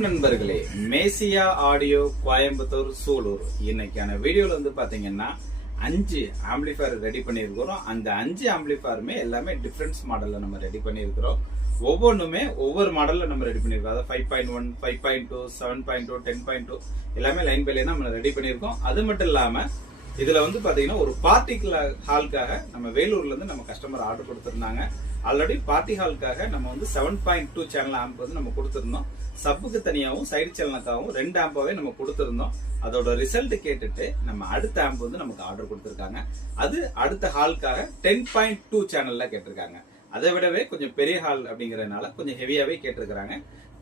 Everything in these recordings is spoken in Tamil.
நண்பர்களே, மேசியா ஆடியோ கோயம்புத்தூர் சூலூர் இன்னைக்கான வீடியோல வந்து பாத்தீங்கன்னா 5 ஆம்பிளிஃபயர் ரெடி பண்ணியிருக்கிறோம். அந்த 5 ஆம்பிளிஃபயருமே எல்லாமே டிஃபரன்ஸ் மாடல்ல நம்ம ரெடி பண்ணியிருக்கிறோம். ஒவ்வொன்றுமே ஒவ்வொரு மாடல்ல நம்ம ரெடி பண்ணியிருக்கோம். அதாவது 5.1, 5.2, 7.2, 10.2 எல்லாமே லைன் பை லைனா நம்ம ரெடி பண்ணியிருக்கோம். அது மட்டும் இல்லாம இதுல வந்து பாத்தீங்கன்னா ஒரு பார்ட்டி ஹாலுக்காக நம்ம வேலூர்ல இருந்து நம்ம கஸ்டமர் ஆர்டர் கொடுத்திருந்தாங்க. ஆல்ரெடி பார்ட்டி ஹாலுக்காக நம்ம வந்து 7.2 சேனல் ஆம்ப் வந்து நம்ம கொடுத்திருந்தோம். சப்புக்கு தனியாகவும் சைடு சேனலுக்காகவும் 2 ஆம்பாவே நம்ம கொடுத்திருந்தோம். அதோட ரிசல்ட் கேட்டுட்டு நம்ம அடுத்த ஆம்ப் வந்து நமக்கு ஆர்டர் கொடுத்திருக்காங்க. அது அடுத்த ஹாலுக்காக 10.2 சேனல்ல கேட்டிருக்காங்க. அதை விடவே கொஞ்சம் பெரிய ஹால் அப்படிங்கறதுனால கொஞ்சம் ஹெவியாவே கேட்டிருக்காங்க.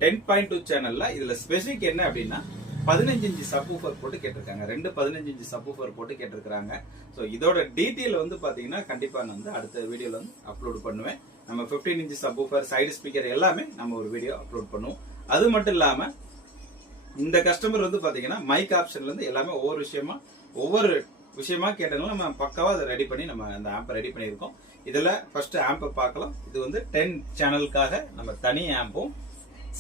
10.2 சேனல்ல இதுல ஸ்பெசிபிக் என்ன அப்படின்னா 15 இன்ச் சப்வூஃபர் போட்டு கேட்டிருக்காங்க. 2 15 இன்ச் சப்வூஃபர் போட்டு கேட்டிருக்காங்க. சோ இதோட டீடைல் வந்து பாத்தீங்கன்னா கண்டிப்பா நான் வந்து அடுத்த வீடியோல வந்து அப்லோட் பண்ணுவேன். நம்ம 15 இன்ச் சப்வூஃபர், சைடு ஸ்பீக்கர் எல்லாமே நம்ம ஒரு வீடியோ அப்லோட் பண்ணுவோம். அது மட்டும் இல்லாம இந்த கஸ்டமர் வந்து பாத்தீங்கன்னா மைக் ஆப்ஷன்ல இருந்து எல்லாமே ஒவ்வொரு விஷயமா கேட்டனால நம்ம பக்காவா அதை ரெடி பண்ணி நம்ம அந்த ஆம்பை ரெடி பண்ணியிருக்கோம். இதுல ஃபர்ஸ்ட் ஆம்பை பார்க்கலாம். இது வந்து 10 சேனலுக்காக நம்ம தனி ஆம்பும்,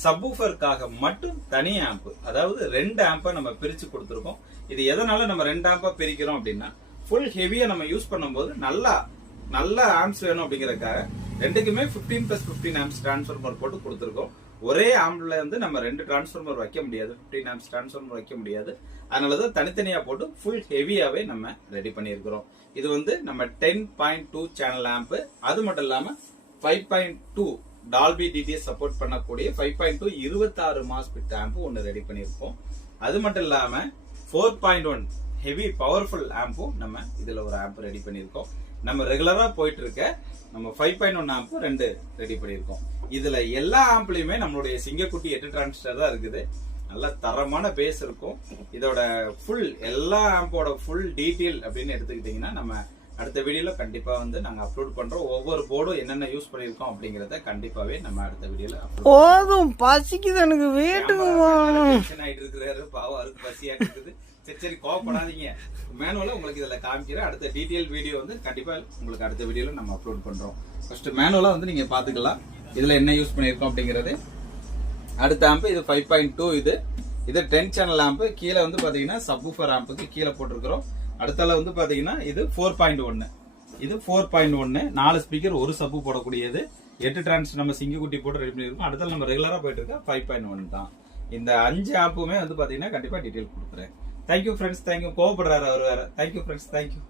சப்வூஃபருக்காக மட்டும் தனி ஆம்ப், அதாவது 2 ஆம்பை நம்ம பிரிச்சு கொடுத்துருக்கோம். இது எதனால நம்ம 2 ஆம்பா பிரிக்கிறோம் அப்படின்னா ஃபுல் ஹெவியா நம்ம யூஸ் பண்ணும்போது நல்ல ஆம்ப்ஸ் வேணும் அப்படிங்கறதுக்காக ரெண்டுக்குமே 15+15 ஆம்ப்ஸ் டிரான்ஸ்ஃபார்மர் போட்டு கொடுத்துருக்கோம். ஒரே ஆம்ப்ல வந்து நம்ம 2 டிரான்ஸ்ஃபார்மர் வைக்க முடியாது, 15 ஆம்ப்ஸ் டிரான்ஸ்ஃபார்மர் வைக்க முடியாது. அதனாலதான் தனித்தனியா போட்டு ஃபுல் ஹெவியாவே நம்ம ரெடி பண்ணியிருக்கிறோம். இது வந்து நம்ம 10.2 சேனல் ஆம்ப். அது மட்டும் இல்லாம 5.2 டால்பி டிடிஎஸ் சப்போர்ட் பண்ணக்கூடிய 5.2 26 மாஸ்பெட் ஆம்ப் ஒன்னு ரெடி பண்ணிருக்கோம். அது மட்டும் இல்லாம 4.1 ஹெவி பவர்ஃபுல் ஆம்பும் நம்ம இதுல ஒரு ஆம்ப் ரெடி பண்ணிருக்கோம். நம்ம ரெகுலரா போயிட்டு இருக்க நம்ம 5.1 ஆம்ப் 2 ரெடி பண்ணிருக்கோம். இதுல எல்லா ஆம்ப்லயுமே நம்மளுடைய சிங்கக்குட்டி 8 டிரான்சிஸ்டர் தான் இருக்குது. நல்ல தரமான பேஸ் இருக்கும். இதோட ஃபுல் எல்லா ஆம்போட ஃபுல் டீடைல் அப்படின்னு எடுத்துக்கிட்டீங்கன்னா நம்ம அடுத்த வீடியோல கண்டிப்பா வந்து நாங்க அப்லோட் பண்றோம். ஒவ்வொரு போர்டும் என்னென்ன யூஸ் பண்ணிருக்கோம் அப்படிங்கறத கண்டிப்பாவே நம்ம அடுத்த வீடியோல போதும். பசிக்குது எனக்கு, வீட்டுக்கு ஆயிட்டு இருக்கிறாரு. பாவம் அவருக்கு பசியா இருக்குது. சரி கோவப்படாதீங்க. மேனுவல உங்களுக்கு இதுல காமிக்கிறேன். அடுத்த டீடைல் வீடியோ வந்து கண்டிப்பா உங்களுக்கு அடுத்த வீடியோல நம்ம அப்லோட் பண்றோம். ஃபர்ஸ்ட் மேனுவலா வந்து நீங்க பாத்துக்கலாம் இதுல என்ன யூஸ் பண்ணிருக்கோம் அப்படிங்கறது. அடுத்த ஆம்ப் இது 5.2. இது 10 சேனல் ஆம்ப். கீழே வந்து பாத்தீங்கன்னா சப்வூஃபர் ஆம்புக்கு கீழே போட்டிருக்கிறோம். அடுத்தால வந்து பாத்தீங்கன்னா இது 4.1. இது 4.1 4 ஸ்பீக்கர், ஒரு சப்பு போடக்கூடியது. 8 டிரான்ஸ் நம்ம சிங்கக்குட்டி போட்டு ரெடி பண்ணிருக்கோம். அடுத்தால நம்ம ரெகுலரா போயிட்டு இருக்க 5.1 தான். இந்த 5 ஆப்புமே வந்து பாத்தீங்கன்னா கண்டிப்பா டீடைல் கொடுக்குறேன். Thank you friends. தேங்க்யூ. கோவப்படுறாரு அவர் வேற. Thank you friends. தேங்க்யூ.